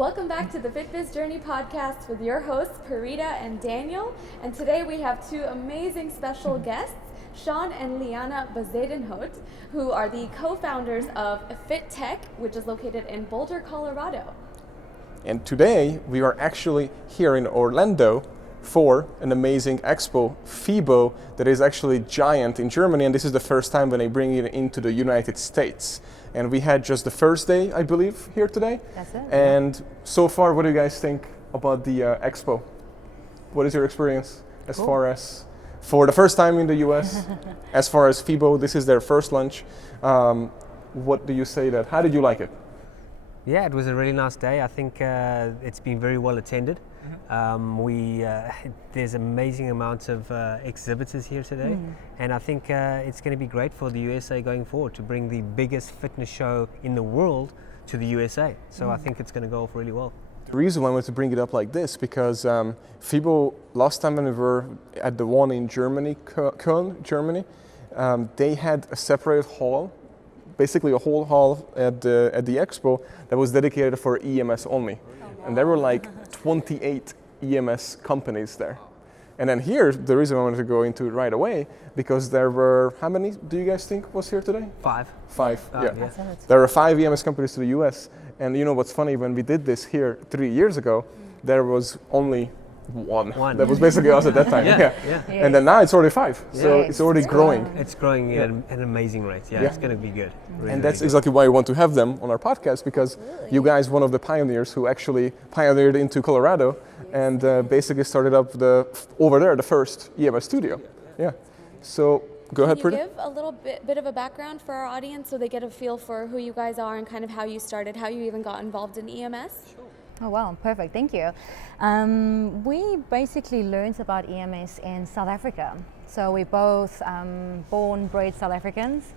Welcome back to the FitBiz Journey podcast with your hosts, Parita and Daniel. And today we have two amazing special guests, Shaun and Liana Bezuidenhout, who are the co-founders of FITtec, which is located in Boulder, Colorado. And today we are actually here in Orlando for an amazing expo, FIBO, that is actually giant in Germany, and this is the first time when they bring it into the United States. And we had just the first day, I believe, here today. That's it. And so far, what do you guys think about the expo? What is your experience as far as for the first time in the US? As far as FIBO, this is their first lunch. What do you say that? How did you like it? Yeah, it was a really nice day. I think it's been very well attended. There's amazing amounts of exhibitors here today, and I think it's going to be great for the USA going forward to bring the biggest fitness show in the world to the USA. So I think it's going to go off really well. The reason why I wanted to bring it up like this, because FIBO, last time when we were at the one in Germany, Köln, Germany, they had a separate hall, basically a whole hall at the expo that was dedicated for EMS only. And there were like 28 EMS companies there. And then here, the reason I wanted to go into it right away, because there were, how many do you guys think was here today? Five. Yeah. There were 5 EMS companies to the US. And you know what's funny, when we did this here 3 years ago, there was only one. That was basically us at that time. Yeah. And then now it's already 5. So it's already growing. It's growing at an amazing rate. Yeah, it's going to be good. Really, and that's exactly why we want to have them on our podcast, because you guys, one of the pioneers who actually pioneered into Colorado and basically started up over there the first EMS studio. Yeah. So go ahead, Can you Prita. give a little bit of a background for our audience so they get a feel for who you guys are and kind of how you started, how you even got involved in EMS? Oh wow, perfect, thank you. We basically learned about EMS in South Africa. So we're both born, bred South Africans.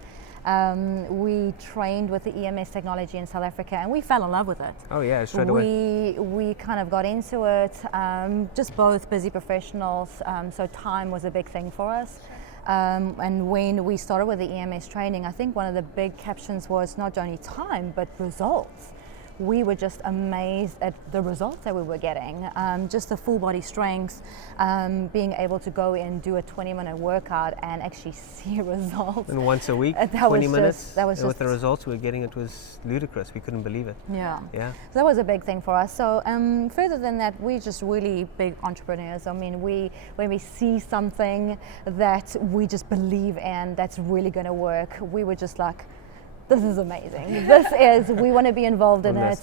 We trained with the EMS technology in South Africa and we fell in love with it. Oh yeah, straight away. We kind of got into it, just both busy professionals, so time was a big thing for us. And when we started with the EMS training, I think one of the big captions was not only time, but results. We were just amazed at the results that we were getting. Just the full body strength, being able to go in, do a 20-minute workout and actually see results. And once a week, 20 minutes, and with the results we were getting, it was ludicrous. We couldn't believe it. Yeah. So that was a big thing for us. So further than that, we're just really big entrepreneurs. I mean, when we see something that we just believe in, that's really going to work, we were just like, this is amazing. We want to be involved in it.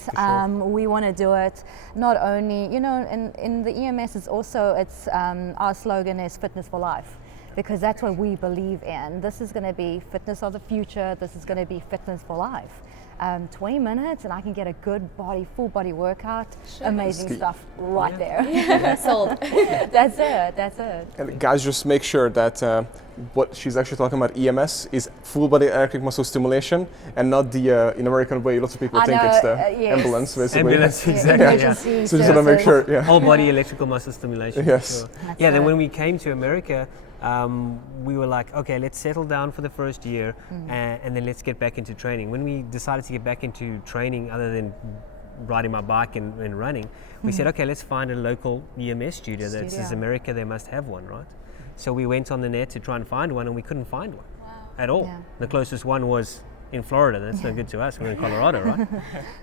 We want to do it. Not only, in the EMS, our slogan is fitness for life, because that's what we believe in. This is going to be fitness of the future. This is going to be fitness for life. 20 minutes and I can get a good full body workout. Amazing stuff right there. Sold. That's it. And guys, just make sure that what she's actually talking about, EMS, is full body electric muscle stimulation and not the in American way. Lots of people think it's the ambulance, basically. Ambulance, exactly. So just want to make sure. Whole body electrical muscle stimulation. Yes. Sure. Then when we came to America, we were like, okay, let's settle down for the first year and then let's get back into training. When we decided to get back into training, other than riding my bike and running, we said, okay, let's find a local EMS studio. This is America, they must have one, right? So we went on the net to try and find one and we couldn't find one at all. Yeah. The closest one was in Florida. That's no good to us. We're in Colorado, right?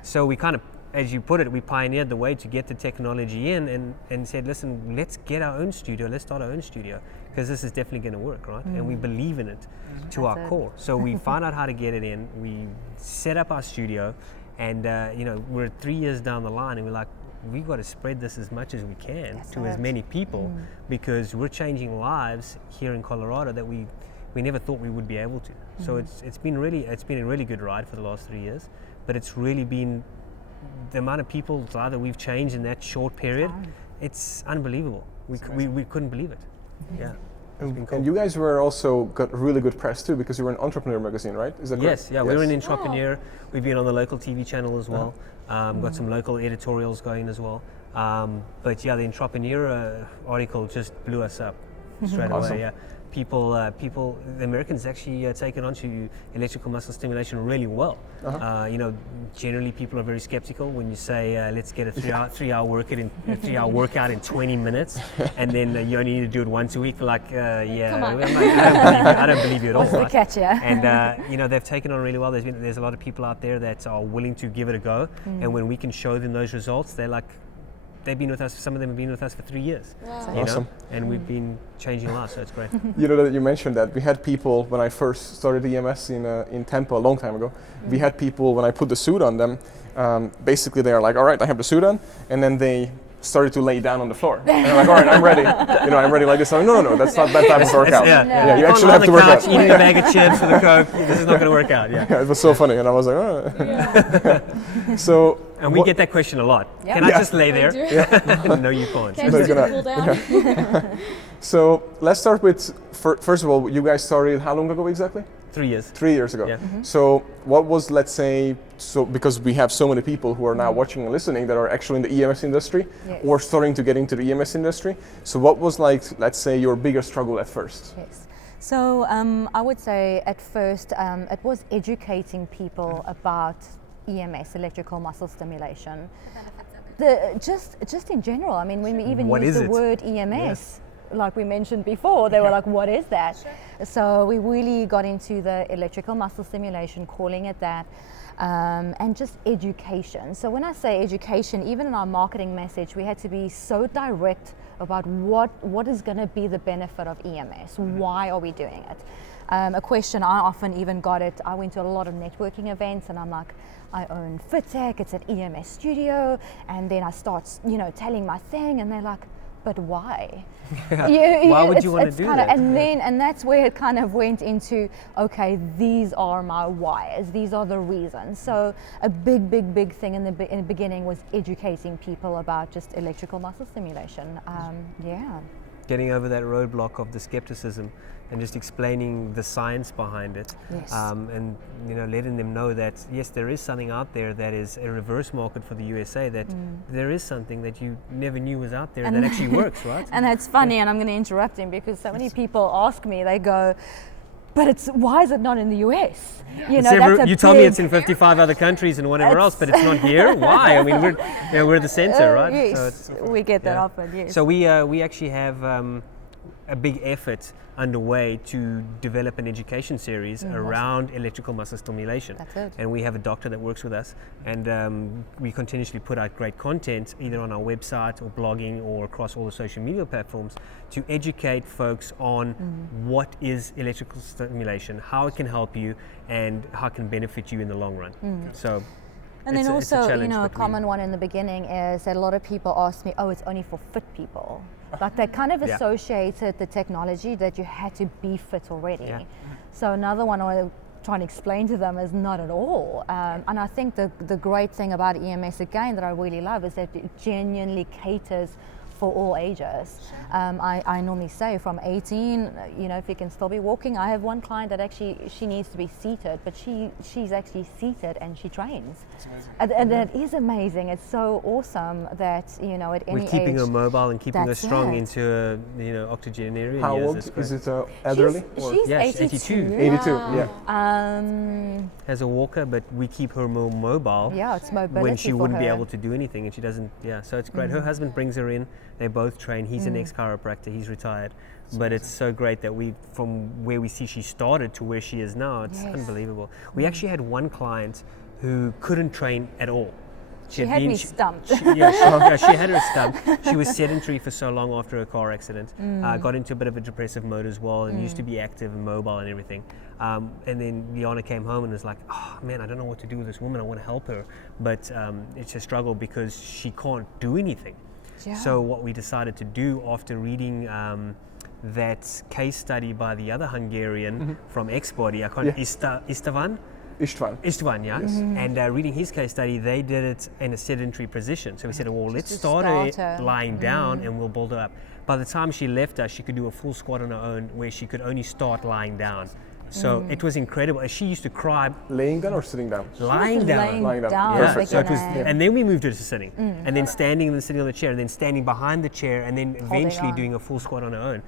So we kind of, as you put it, we pioneered the way to get the technology in and said, listen, let's get our own studio. Let's start our own studio because this is definitely going to work, right? And we believe in it to our core. So we found out how to get it in. We set up our studio and, we're 3 years down the line and we're like, we got to spread this as much as we can as many people because we're changing lives here in Colorado that we never thought we would be able to. So it's been a really good ride for the last 3 years, but it's really been the amount of people that we've changed in that short period. It's unbelievable. We couldn't believe it. Yeah. Cool. And you guys were also got really good press too, because you were an entrepreneur magazine, right? Is that correct? Yes, we were an entrepreneur. We've been on the local TV channel as well. Got some local editorials going as well. But the entrepreneur article just blew us up straight away. Yeah, the Americans actually taken on to electrical muscle stimulation really well. Generally people are very skeptical when you say let's get a three-hour workout in 20 minutes, and then you only need to do it once a week. Like, Come on. I don't believe you at all. What's the Right? catch, yeah? And they've taken on really well. There's a lot of people out there that are willing to give it a go, and when we can show them those results, they're like, they've been with us. Some of them have been with us for 3 years. Wow. Awesome. And we've been changing lives, so it's great. That you mentioned that we had people when I first started EMS in Tampa a long time ago. We had people when I put the suit on them. Basically, they are like, "All right, I have the suit on," and then they started to lay down on the floor. And they're like, "All right, I'm ready. I'm ready like this." I'm like, no, that's not that type of workout. You actually have to work out. Eating a bag of chips with a Coke. This is not going to work out. Yeah. It was so funny, and I was like, "Oh." So. And we get that question a lot. Yep. Can I just lay there? No, you can't. Can't you just cool down? So let's start with, first of all, you guys started how long ago exactly? 3 years. 3 years ago. Yeah. So what was, let's say, because we have so many people who are now watching and listening that are actually in the EMS industry or starting to get into the EMS industry. So what was, like, let's say, your biggest struggle at first? Yes. So I would say at first it was educating people about EMS, electrical muscle stimulation. Just in general, I mean, when we even use the word EMS, like we mentioned before, they were like, what is that? Sure. So we really got into the electrical muscle stimulation, calling it that, and just education. So when I say education, even in our marketing message, we had to be so direct about what is going to be the benefit of EMS. Why are we doing it? A question I often even got it, I went to a lot of networking events and I'm like, I own FITtec, it's an EMS studio, and then I start, telling my thing, and they're like, but why? Why would you want to do that? And that's where it kind of went into, okay, these are my whys, these are the reasons. So a big thing in the beginning was educating people about just electrical muscle stimulation. Getting over that roadblock of the skepticism and just explaining the science behind it, and letting them know that yes, there is something out there that is a reverse market for the USA, that there is something that you never knew was out there and that actually works, right? And that's funny, and I'm going to interrupt him because so many people ask me, they go, but why is it not in the US? You told me it's in 55 other countries and whatever else, but it's not here. Why? I mean, we're the center, right? Yes, so we get that often. Yes. So we actually have a big effort underway to develop an education series around electrical muscle stimulation. That's it. And we have a doctor that works with us, and we continuously put out great content either on our website or blogging or across all the social media platforms to educate folks on what is electrical stimulation, how it can help you, and how it can benefit you in the long run. So. And then also, a common one in the beginning is that a lot of people ask me, oh, it's only for fit people. Like they kind of associated the technology that you had to be fit already. Yeah. So another one I try to explain to them is not at all. And I think the great thing about EMS again that I really love is that it genuinely caters for all ages. I normally say from 18, if you can still be walking. I have one client that actually, she needs to be seated, but she's actually seated and she trains. And that is amazing. It's so awesome that, at any age. We're keeping her mobile and keeping her strong into octogenarian How years. old? Is it elderly? She's 82. 82, Has a walker, but we keep her more mobile. Yeah, it's mobility when she for wouldn't her. be able to do anything, and she doesn't. Yeah, so it's great. Her husband brings her in. They both train. He's an ex-chiropractor. He's retired. But it's so great that from where we see she started to where she is now, it's unbelievable. We actually had one client who couldn't train at all. She had me stumped. She had her stumped. She was sedentary for so long after a car accident. Got into a bit of a depressive mode as well, and used to be active and mobile and everything. And then Liana came home and was like, oh man, I don't know what to do with this woman. I want to help her. But it's a struggle because she can't do anything. Yeah. So what we decided to do after reading that case study by the other Hungarian from X-Body, Istvan, yeah. Yes. And reading his case study, they did it in a sedentary position. So we said, well, let's start her lying down and we'll build her up. By the time she left us, she could do a full squat on her own where she could only start lying down. So it was incredible. She used to cry. Laying down or sitting down? Lying down. Yeah. So it was, and then we moved her to sitting, and then standing and then sitting on the chair, and then standing behind the chair, and then eventually doing a full squat on her own.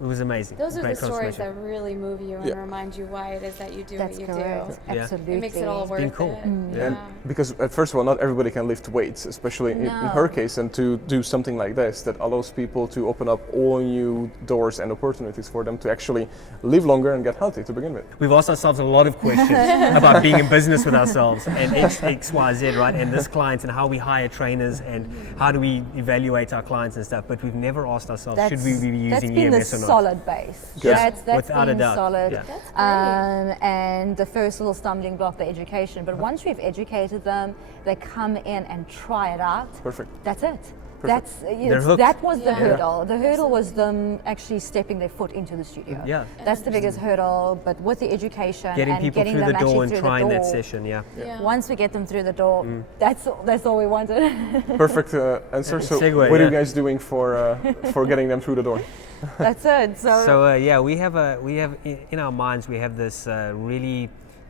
It was amazing. Those are Great the stories transformation. that really move you and remind you why it is that you do That's what you correct. do. Yeah. Absolutely. It makes it all worth been cool. it. And because first of all, not everybody can lift weights, especially in her case, and to do something like this that allows people to open up all new doors and opportunities for them to actually live longer and get healthy to begin with. We've asked ourselves a lot of questions about being in business with ourselves and X, Y, Z, right? And this client and how we hire trainers and how do we evaluate our clients and stuff. But we've never asked ourselves, should we be using EMS or not? Solid base. Yes. That's Without a been doubt. solid. Yeah. That's great. And the first little stumbling block, the education. But once we've educated them, they come in and try it out. Perfect. That's it. Perfect. That was the Yeah. hurdle. The hurdle was them actually stepping their foot into the studio. Yeah. That's the biggest hurdle. But with the education Getting and people getting through them the door actually and through trying the that door, session, yeah. Yeah. once we get them through the door, that's all we wanted. Perfect answer. So, Segue, what are yeah. you guys doing for getting them through the door? That's it. So yeah, we have in our minds we have this really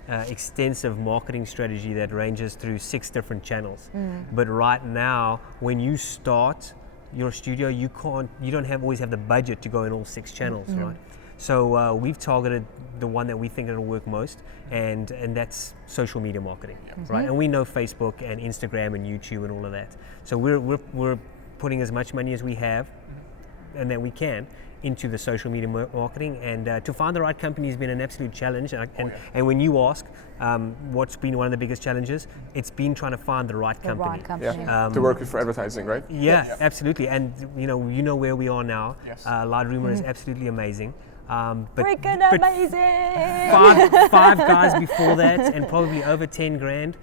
extensive marketing strategy that ranges through 6 different channels. But right now, when you start your studio, you don't always have the budget to go in all 6 channels, right? So we've targeted the one that we think it'll work most, and that's social media marketing, right? And we know Facebook and Instagram and YouTube and all of that. So we're putting as much money as we have and that we can into the social media marketing, and to find the right company has been an absolute challenge. And when you ask what's been one of the biggest challenges, it's been trying to find the right the company. right company. To work with for advertising, right? Yeah, absolutely. And you know where we are now. Yes. Light Rumor is absolutely amazing. But Freaking five amazing! guys before that, and probably over 10 grand,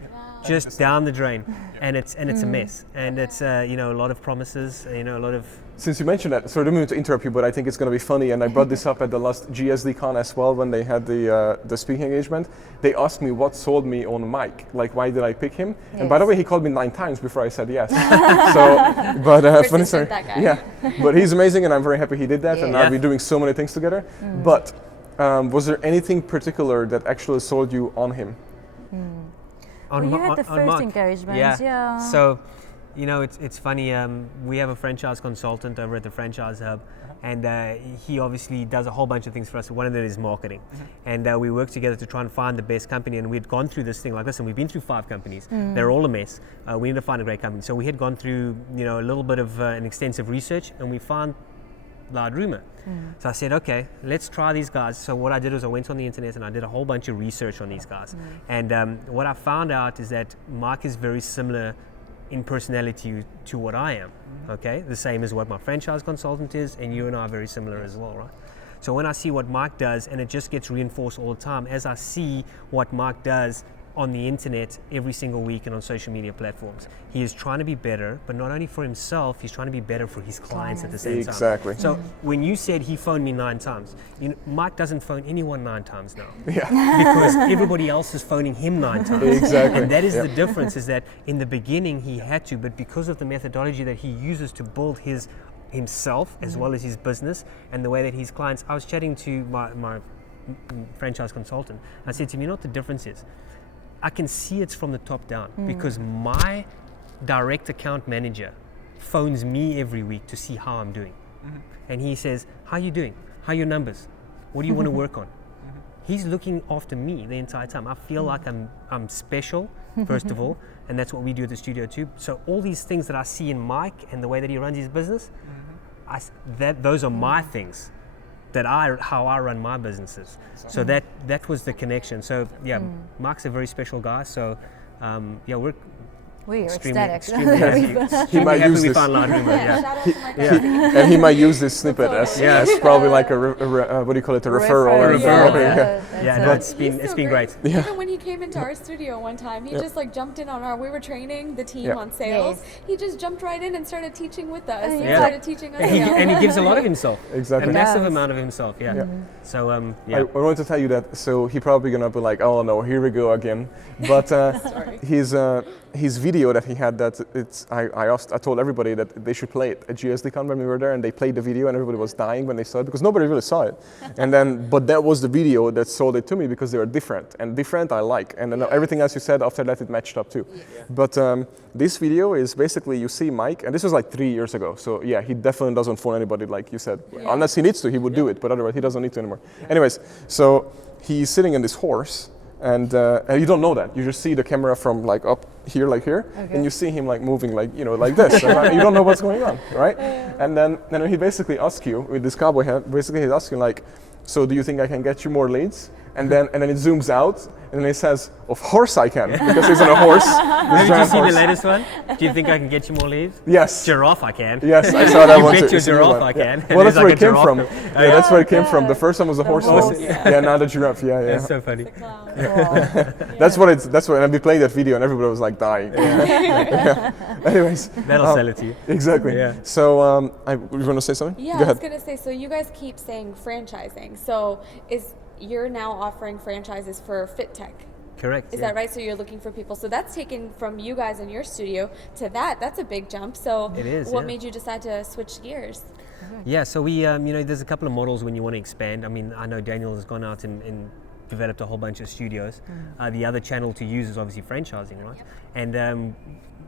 just down the drain, and it's a mess, and it's a lot of promises, a lot of. Since you mentioned that, so I don't mean to interrupt you, but I think it's going to be funny, and I brought this up at the last GSDCon as well when they had the speaking engagement. They asked me what sold me on Mike, like why did I pick him? And by the way, he called me 9 times before I said yes. So, but funny story. Persistent, that guy. Yeah, but he's amazing, and I'm very happy he did that, and now Yeah. we're doing so many things together. But was there anything particular that actually sold you on him? Well, you had the first Mark. engagement, Yeah. yeah. So, it's funny. We have a franchise consultant over at the Franchise Hub, and he obviously does a whole bunch of things for us. One of them is marketing, and we work together to try and find the best company. And we'd gone through this thing like, listen, we've been through 5 companies. They're all a mess. We need to find a great company. So we had gone through, a little bit of an extensive research, and we found Light Rumor. So I said, okay, let's try these guys. So what I did was I went on the internet and I did a whole bunch of research on these guys. And what I found out is that Mike is very similar in personality to what I am, okay? The same as what my franchise consultant is, and you and I are very similar as well, right? So when I see what Mike does, and it just gets reinforced all the time, as I see what Mike does on the internet every single week and on social media platforms. He is trying to be better, but not only for himself, he's trying to be better for his clients at the same time. Exactly. So when you said he phoned me 9 times, Mike doesn't phone anyone 9 times now. Yeah. Because everybody else is phoning him 9 times. Exactly. And that is the difference, is that in the beginning he had to, but because of the methodology that he uses to build himself as well as his business and the way that his clients, I was chatting to my franchise consultant. I said to him, what the difference is? I can see it's from the top down because my direct account manager phones me every week to see how I'm doing. And he says, how are you doing? How are your numbers? What do you want to work on? He's looking after me the entire time. I feel like I'm special, first of all, and that's what we do at the studio too. So all these things that I see in Mike and the way that he runs his business, those are my things. How I run my businesses. So that was the connection. So yeah, Mark's a very special guy. So we're We're extremely ecstatic. happy. He might use we this. found Light Rumor. Yeah. Shout out to Mike. And he might use this snippet as probably like a what do you call it, a referral. A referral, Yeah. Yeah, That's no, it. it's been great. Even when he came into our studio one time, he just like jumped in on we were training the team on sales. Yes. He just jumped right in and started teaching with us. And Yeah. started teaching us And sales. he gives a lot of himself. Exactly. A massive Yes. amount of himself. Yeah. Yeah. So I wanted to tell you that, so he probably gonna be like, oh no, here we go again. But his video that he had that I told everybody that they should play it at GSDCon when we were there, and they played the video and everybody was dying when they saw it because nobody really saw it. But that was the video that sold it to me because they were different, and different I like. And then everything else you said after that, it matched up too. Yeah. But this video is basically, you see Mike, and this was like 3 years ago. So yeah, he definitely doesn't phone anybody like you said. Yeah. Unless he needs to, he would do it, but otherwise he doesn't need to anymore. Yeah. Anyways, so he's sitting in this horse, and you don't know that. You just see the camera from like up here, like here, and you see him like moving like, you know, like this. And you don't know what's going on, right? And then he basically asks you, with this cowboy hat, basically he's asking like, so do you think I can get you more leads? And then it zooms out, and then he says, of course I can, because he's on a horse. Did you see the latest one? Do you think I can get you more leads? Yes. Giraffe I can. Yes, I saw that one too. You bet your giraffe I can. Well, that's where it came from. Yeah, that's where it came from. The first one was the horse. Yeah, now the giraffe. Yeah. That's so funny. That's what. And we played that video, and everybody was like dying. Anyways, that'll sell it to you. Exactly. Yeah. So, you want to say something? Yeah, I was gonna say. So you guys keep saying franchising. So you're now offering franchises for FITtec. Correct. Is that right? So you're looking for people. So that's taken from you guys in your studio to that. That's a big jump. So it is. What made you decide to switch gears? Yeah. So we, there's a couple of models when you want to expand. I mean, I know Daniel has gone out and developed a whole bunch of studios. The other channel to use is obviously franchising, right? Yep.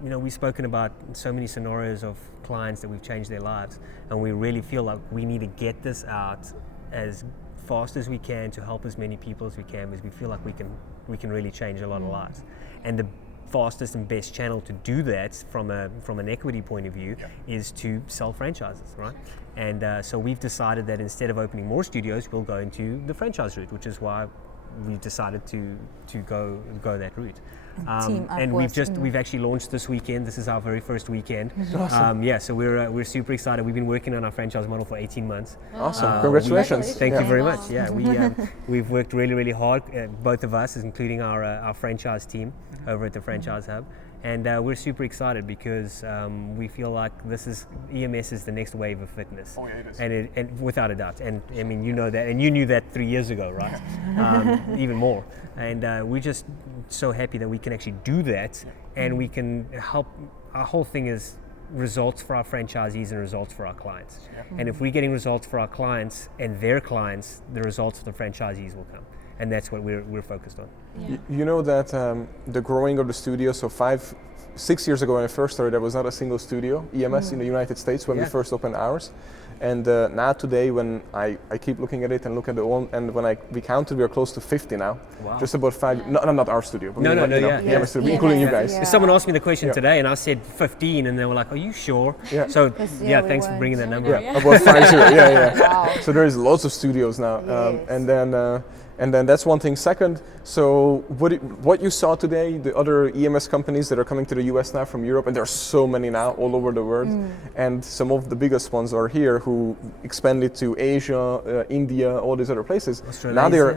And we've spoken about so many scenarios of clients that we've changed their lives, and we really feel like we need to get this out as fast as we can to help as many people as we can, because we feel like we can really change a lot of lives. And the fastest and best channel to do that from an equity point of view is to sell franchises, right? And so we've decided that instead of opening more studios, we'll go into the franchise route, which is why we've decided to go that route. And we've actually launched this weekend. This is our very first weekend. Awesome. So we're super excited. We've been working on our franchise model for 18 months. Awesome. Congratulations. Thank you very much. Yeah, we've worked really, really hard, both of us, including our franchise team over at the Franchise Hub. And we're super excited because we feel like EMS is the next wave of fitness. Oh, yeah, it is. And without a doubt. And I mean, you know that, and you knew that 3 years ago, right? Even more. And we're just so happy that we can actually do that, and we can help. Our whole thing is results for our franchisees and results for our clients. And if we're getting results for our clients and their clients, the results for the franchisees will come. And that's what we're focused on. Yeah. You know that the growing of the studio, so 6 years ago when I first started, there was not a single studio, EMS in the United States when we first opened ours. And now today, when I keep looking at it and look at the one, and when we counted, we are close to 50 now. Wow. Just about 5. Not our studio, but EMS studio, including you guys. Yeah. Someone asked me the question today, and I said 15, and they were like, "Are you sure?" Yeah. So thanks for bringing that number up. About 50. Wow. So there is lots of studios now, and then that's one thing. Second, so what you saw today, the other EMS companies that are coming to the US now from Europe, and there are so many now all over the world, and some of the biggest ones are here who expanded to Asia, India, all these other places. Australia, now they are,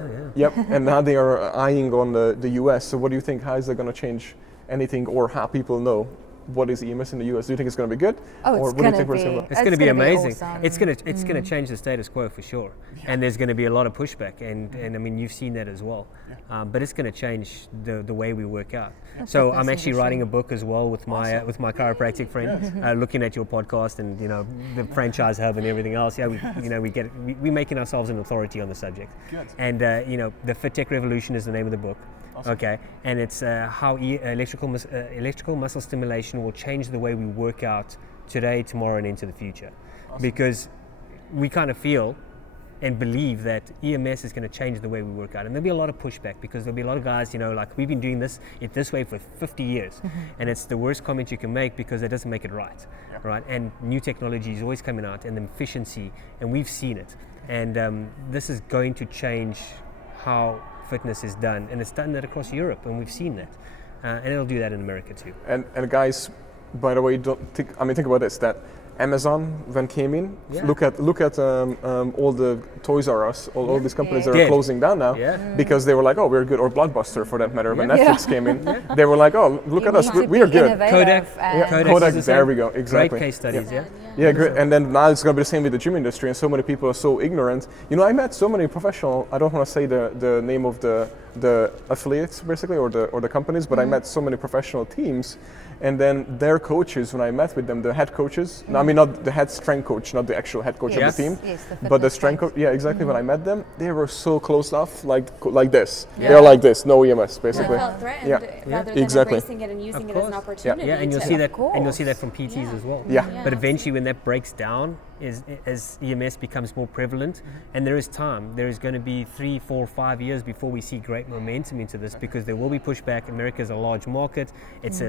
and now they are eyeing on the US. So what do you think? How is that going to change anything, or how people know what is EMS in the US? Do you think it's going to be good? It's going to be amazing. Awesome. It's going to change the status quo for sure. And there's going to be a lot of pushback, and I mean, you've seen that as well. But it's going to change the way we work out. So I'm actually writing a book as well with my chiropractic friend, looking at your podcast and the Franchise Hub and everything else. We're making ourselves an authority on the subject. Good. And the FitTec Revolution is the name of the book. Awesome. Okay, and it's how electrical muscle stimulation will change the way we work out today, tomorrow, and into the future. Awesome. Because we kind of feel and believe that EMS is going to change the way we work out, and there'll be a lot of pushback because there'll be a lot of guys, like we've been doing this way for 50 years, and it's the worst comment you can make because it doesn't make it right, right? And new technology is always coming out, and the efficiency, and we've seen it, and this is going to change how fitness is done, and it's done that across Europe, and we've seen that, and it'll do that in America too. And guys, by the way, think about this: that Amazon when came in, look at all the Toys R Us, all these companies that are closing down now because they were like, oh, we're good, or Blockbuster for that matter. When Netflix came in, they were like, oh, look at us, we are good. Kodak, there we go, exactly. Great case studies, Yeah, great. And then now it's going to be the same with the gym industry, and so many people are so ignorant. I met so many professional, I don't want to say the name of the affiliates basically, or the companies, but I met so many professional teams, And then their coaches, when I met with them, the head coaches, no, I mean not the head strength coach, not the actual head coach Yes. of the team, Yes, the but the fitness strength coach. Yeah, exactly. When I met them, they were so closed off, like this. Yeah. They're like this, no EMS, I basically. felt threatened Yeah. rather than Exactly. embracing it and using Of it as an course. opportunity. Yeah, and you'll to- see that, course. and you'll see that from PTs Yeah. as well. Yeah. Yeah. But eventually, when that breaks down, as EMS becomes more prevalent, and there is time, there is going to be 3, 4, 5 years before we see great momentum into this, because there will be pushback. America is a large market. It's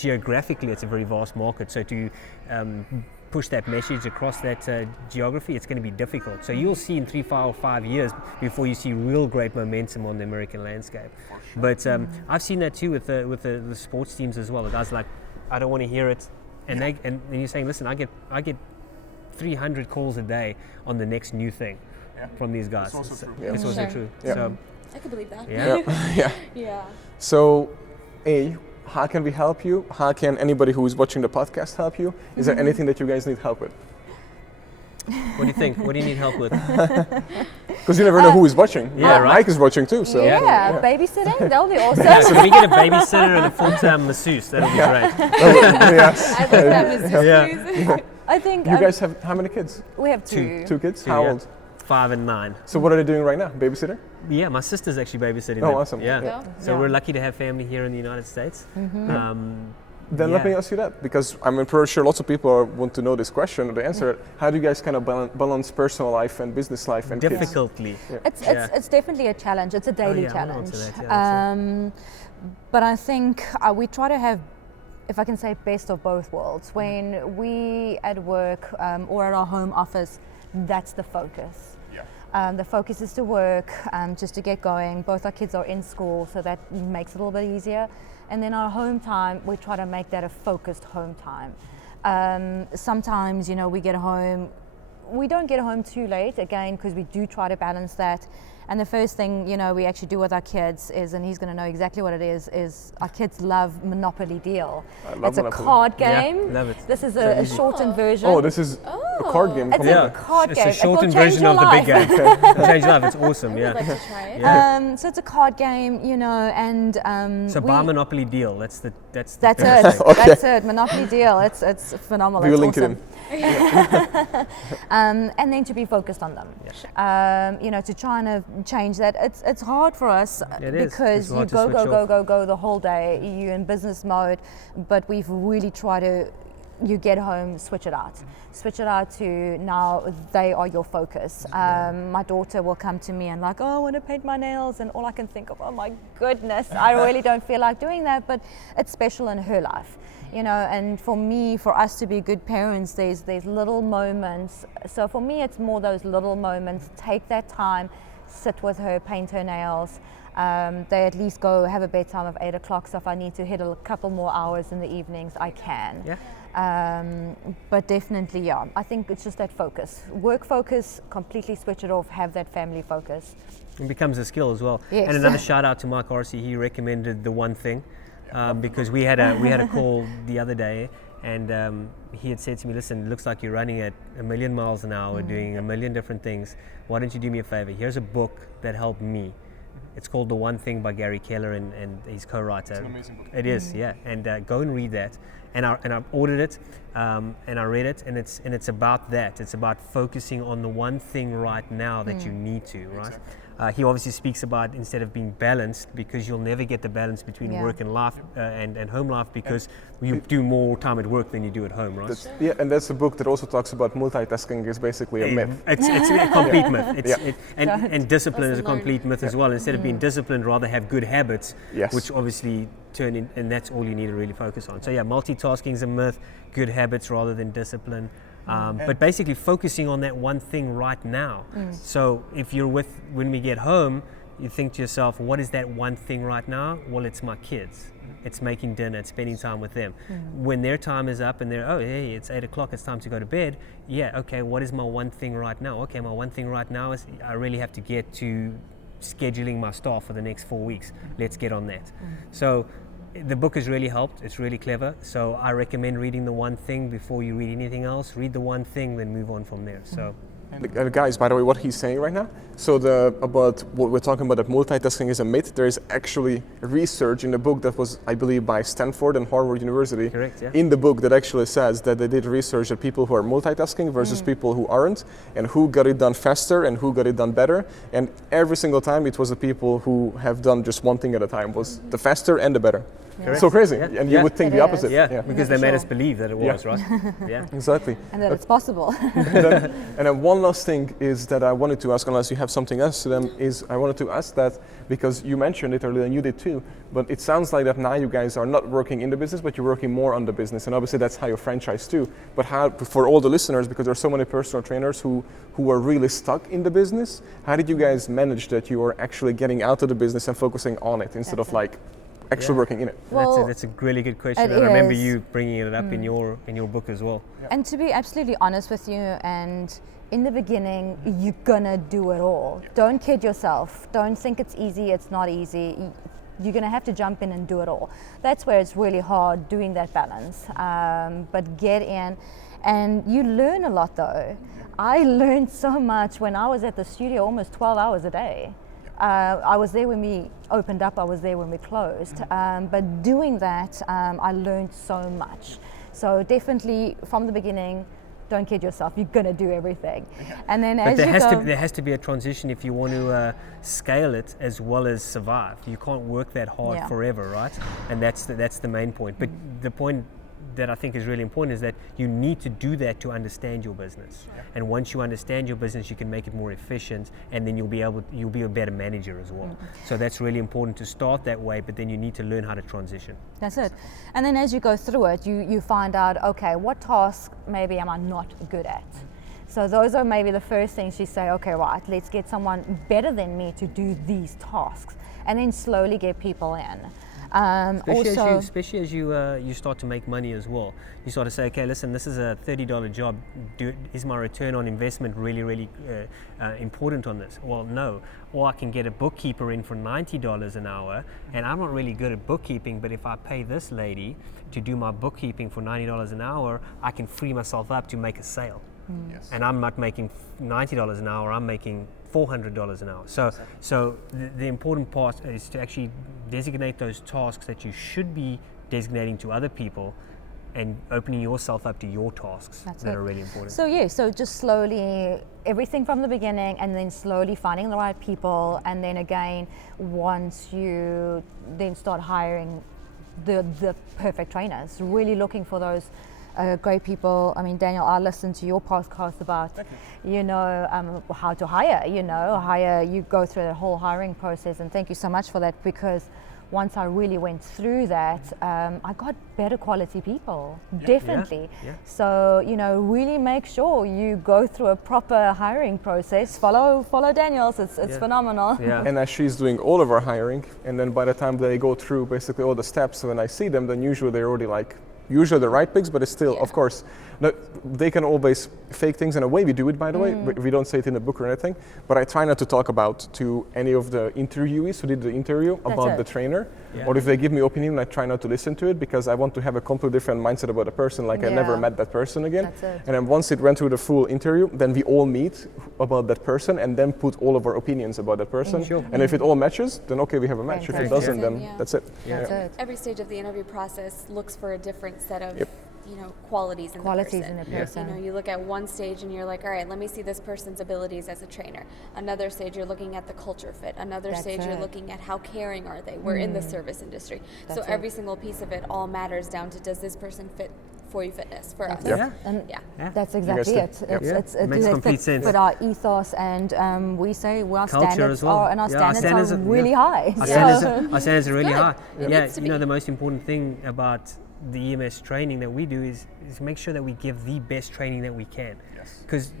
geographically, it's a very vast market. So to push that message across that geography, it's going to be difficult. So you'll see in 3, 4, 5 years before you see real great momentum on the American landscape. But I've seen that too with the sports teams as well. The guys are like, I don't want to hear it, and and you're saying, listen, I get 300 calls a day on the next new thing from these guys. It's also true. It's Yeah. also Sure. true. Yeah. So I could believe that. yeah. Yeah. Yeah. So, how can we help you? How can anybody who is watching the podcast help you? Is there anything that you guys need help with? What do you think? What do you need help with? Because you never know who is watching. Yeah, right. Mike is watching too, so. Yeah, babysitting, that'll be awesome. Yeah, so if we get a babysitter and a full-time masseuse, that'll be great. Yes. I love that, Mrs. Yeah. Cruz. I think You guys have how many kids? we have two. Two kids? Two, How yeah. old? 5 and 9. So what are they doing right now? Babysitter? Yeah, my sister's actually babysitting Oh, them. awesome. Yeah. Yeah. So Yeah. we're lucky to have family here in the United States. Then let Yeah. me ask you that, because I'm pretty sure lots of people want to know this question or the answer. How do you guys kind of balance personal life and business life and kids? Difficultly. It's definitely a challenge. It's a daily yeah, I wanna challenge. answer that, yeah, But I think we try to have, if I can say, best of both worlds. When we at work or at our home office, that's the focus. The focus is to work, just to get going. Both our kids are in school, so that makes it a little bit easier. And then our home time, we try to make that a focused home time. Sometimes, we get home, we don't get home too late, again, because we do try to balance that. And the first thing, we actually do with our kids is, and he's going to know exactly what it is our kids love Monopoly Deal. I love It's a Monopoly. card Yeah, game. love it. This is So a easy. shortened version. Oh, this is a card game. It's Come a on. card it's game. a It will shortened change version your of the big life. game. It'll change your life. It's awesome. I would like Yeah. to try it. Yeah. So it's a card game, and So buy Monopoly Deal. That's the That's it. Okay. That's it. Monopoly Deal. It's phenomenal. We will It's link it awesome. And then to be focused on them. To try and change that. It's hard for us It is. because It's you hard to go switch off. the whole day. You're in business mode, but we've really tried to. You get home, switch it out. Switch it out to now they are your focus. My daughter will come to me and like, oh, I want to paint my nails, and all I can think of, oh my goodness, I really don't feel like doing that, but it's special in her life. And for us to be good parents, there's little moments. So for me, it's more those little moments. Take that time, sit with her, paint her nails. They at least go have a bedtime of 8 o'clock. So if I need to hit a couple more hours in the evenings, I can. Yeah. But definitely, yeah, I think it's just that focus. Work focus, completely switch it off, have that family focus. It becomes a skill as well. Yes. And another shout out to Mike Arcee. He recommended the one thing because we had a call the other day, and he had said to me, "Listen, it looks like you're running at 1,000,000 miles an hour, doing a million different things. Why don't you do me a favor? Here's a book that helped me. It's called The One Thing by Gary Keller and his co-writer. It's an amazing book. It is, yeah. And go and read that. And I ordered it, and I read it, and it's about that. It's about focusing on the one thing right now that you need to, right? He obviously speaks about instead of being balanced, because you'll never get the balance between Yeah. work and life and home life, because you do more time at work than you do at home, right? And that's a book that also talks about multitasking is basically a myth. It's a complete myth. Yeah. And discipline is a Lesson complete myth as well. Instead of being disciplined, rather have good habits, Yes. which obviously turn in, and that's all you need to really focus on. So yeah, multitasking is a myth. Good habits rather than discipline. But basically focusing on that one thing right now. So if when we get home, you think to yourself, what is that one thing right now? Well, it's my kids. It's making dinner, it's spending time with them. When their time is up and they're, oh, hey, it's 8 o'clock, it's time to go to bed. Yeah, okay, what is my one thing right now? Okay, my one thing right now is I really have to get to scheduling my staff for the next 4 weeks. Let's get on that. So the book has really helped. It's really clever. So I recommend reading The One Thing before you read anything else. Read The One Thing, then move on from there. So And guys, by the way, what he's saying right now, so about what we're talking about, that multitasking is a myth, there is actually research in the book that was, I believe, by Stanford and Harvard University. Correct, yeah. In the book that actually says that they did research that people who are multitasking versus people who aren't, and who got it done faster and who got it done better. And every single time it was the people who have done just one thing at a time, was the faster and the better. Correct. So crazy, Yeah. and you would think It the is. opposite. Yeah, because they for made us sure. believe that it was, right? Yeah. Exactly. And that it's possible. And then one last thing is that I wanted to ask, unless you have something else to them, is I wanted to ask that because you mentioned it earlier and you did too, but it sounds like that now you guys are not working in the business, but you're working more on the business, and obviously that's how you franchise too. But how, for all the listeners, because there are so many personal trainers who are really stuck in the business, how did you guys manage that you are actually getting out of the business and focusing on it instead of like actually working in it? Well, That's a really good question. it I remember is. you bringing it up in your book as well. And to be absolutely honest with you, and in the beginning, you're gonna do it all. Don't kid yourself. Don't think it's easy. It's not easy. You're gonna have to jump in and do it all. That's where it's really hard doing that balance. But get in, and you learn a lot though. I learned so much when I was at the studio, almost 12 hours a day. I was there when we opened up, I was there when we closed. But doing that, I learned so much. So definitely from the beginning, don't kid yourself, you're gonna do everything. And then But as there has to be a transition if you want to scale it as well as survive. You can't work that hard Yeah. forever, right? And that's the main point. But the point that I think is really important is that you need to do that to understand your business. And once you understand your business, you can make it more efficient, and then you'll be a better manager as well. So that's really important to start that way, but then you need to learn how to transition. That's it. And then as you go through it, you find out, okay, what task maybe am I not good at? So those are maybe the first things you say, okay, right, let's get someone better than me to do these tasks, and then slowly get people in. Especially as you start to make money as well. You start to say, okay, listen, this is a $30 job. Is my return on investment really important on this? Well, no. Or I can get a bookkeeper in for $90 an hour, and I'm not really good at bookkeeping, but if I pay this lady to do my bookkeeping for $90 an hour, I can free myself up to make a sale. Yes. And I'm not making $90 an hour, I'm making $400 an hour. So the important part is to actually designate those tasks that you should be designating to other people, and opening yourself up to your tasks that are really important. So just slowly, everything from the beginning, and then slowly finding the right people, and then again, once you then start hiring the perfect trainers, really looking for those great people. I mean, Daniel, I listened to your podcast about, how to hire, you go through the whole hiring process, and thank you so much for that, because once I really went through that, I got better quality people, definitely. Yeah. So, really make sure you go through a proper hiring process. Follow Daniel's, it's phenomenal. Yeah. And as she's doing all of our hiring, and then by the time they go through basically all the steps, when I see them, then usually they're already usually the right picks, but it's still, of course, they can always fake things in a way. We do it, by the way. We don't say it in the book or anything, but I try not to talk about to any of the interviewees who did the interview about the trainer, or if they give me opinion, I try not to listen to it, because I want to have a completely different mindset about a person, I never met that person again. That's it. And then once it went through the full interview, then we all meet about that person and then put all of our opinions about that person. Sure. And if it all matches, then okay, we have a match. If it Fantastic. doesn't, then that's it. That's it. Every stage of the interview process looks for a different set of qualities in In a the person. person. You look at one stage and you're like, all right, let me see this person's abilities as a trainer. Another stage, you're looking at the culture fit. Another That's stage, you're it. looking at how caring are they. We're in the service industry. So That's every single piece of it all matters down to, does this person fit for you fitness, for us? Yeah. And Yeah. that's exactly guys it. do. It makes complete sense. But our ethos, and we say our Culture standards as well. are, and our standards are really high. Our So- standards are really Good. high. It Yeah, needs to be. the most important thing about the EMS training that we do is make sure that we give the best training that we can. Because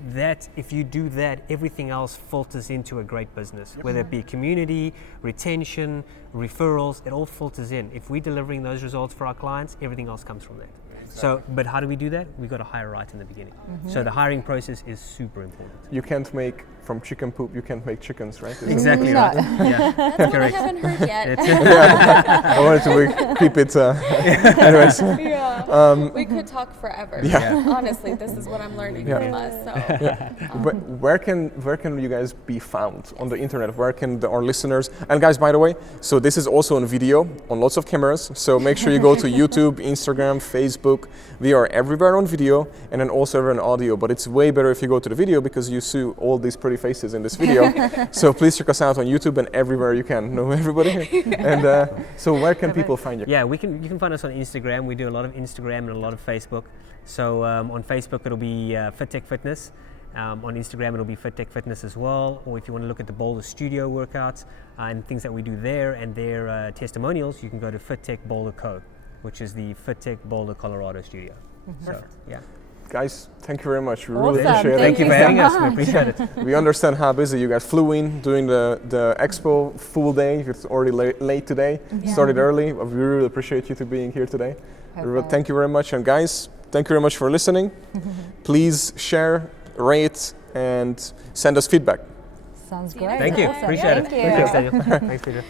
if you do that, everything else filters into a great business, whether it be community, retention, referrals, it all filters in. If we're delivering those results for our clients, everything else comes from that. So, but how do we do that? We got to hire right in the beginning. So the hiring process is super important. You can't make from chicken poop. You can't make chickens, right? Is Exactly No. right. Yeah, That's what I correct. haven't heard yet. I wanted to keep it. Anyways, Yeah. We could talk forever. Yeah. Honestly, this is what I'm learning from us. So. where can you guys be found on the internet? Where can our listeners, and guys, by the way, so this is also on video on lots of cameras. So make sure you go to YouTube, Instagram, Facebook. We are everywhere on video, and then also everywhere on audio. But it's way better if you go to the video because you see all these pretty faces in this video. So please check us out on YouTube and everywhere you can. Know everybody. And so where can people find you? Yeah, you can find us on Instagram. We do a lot of Instagram and a lot of Facebook. So on Facebook it'll be FITtec Fitness. On Instagram it'll be FITtec Fitness as well. Or if you want to look at the Boulder Studio workouts and things that we do there and their testimonials, you can go to FITtec Boulder Co., which is the FITtec Boulder, Colorado studio. So yeah. Guys, thank you very much. We really Awesome. appreciate it. Thank you for so having us. We much. appreciate it. We understand how busy you guys flew in doing the expo full day. It's already late today. Started early. We really appreciate you to being here today. Perfect. Thank you very much. And guys, thank you very much for listening. Please share, rate, and send us feedback. Sounds great. Thank you. Awesome. Appreciate it. Thank you. Thanks, Daniel. Thanks, Peter.